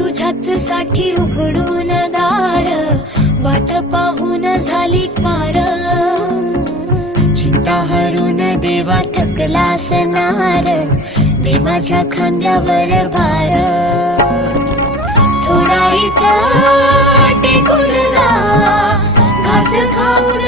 तुझ्याच साठी उघडून दार. वाट पाहून झाली पार. चिंता हरून देवा थकला असणार. दे माझ्या खांद्यावर भार. थोडा इथं टेकून जा. घास खाऊन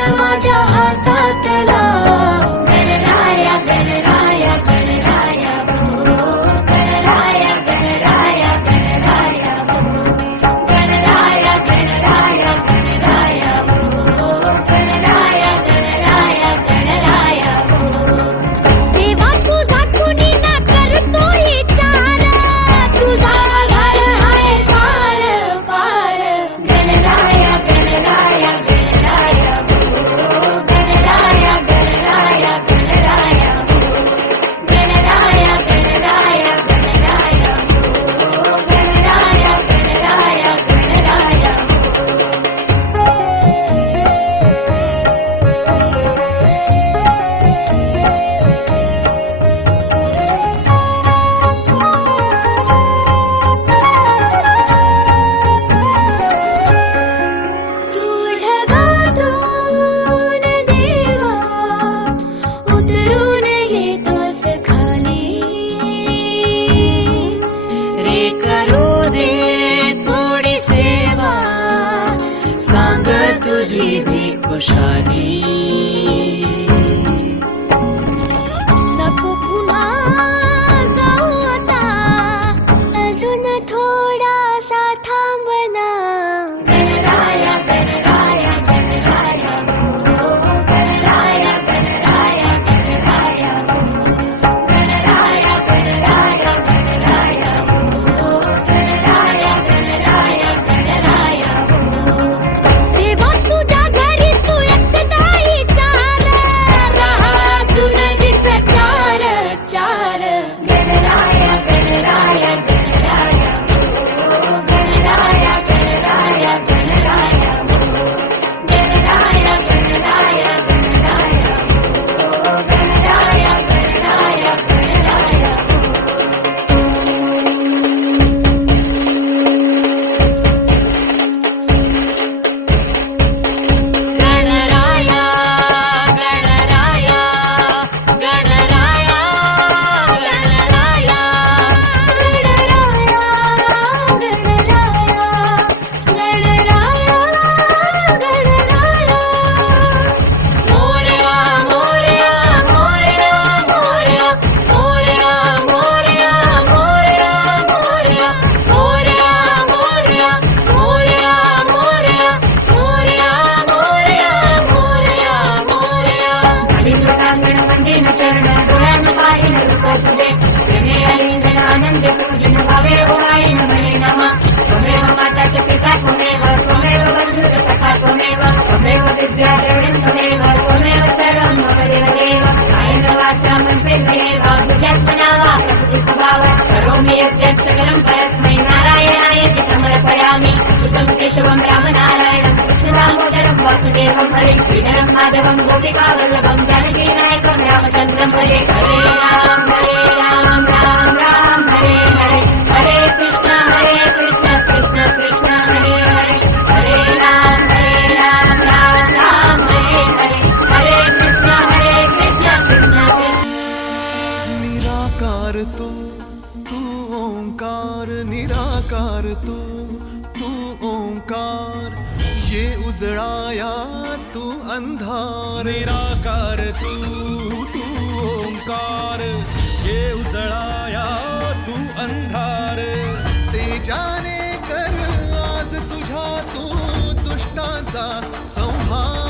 सि भी खुशी and I am सकलं परस्मै नारायणाय समर्पयामि सुखं केशवं रामनारायणं कृष्णदामोदरं वासुदेवं हरे श्रीधरं माधवं गोपिकावल्लभं जानकीनायकं रामचन्द्रं हरे हरे राम हरे राम ओंकार तू तू ओंकार ये उजळाया तू अंधार. निराकार तू तू ओंकार ये उजळाया तू अंधार. ते जाने कर आज तुझ्या तू दुष्टांचा संहार.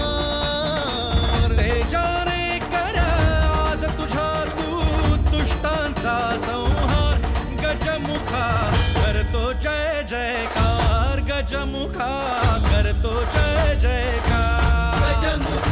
जय जयकार गजमुखा करतो जय जयकार। गजमुखा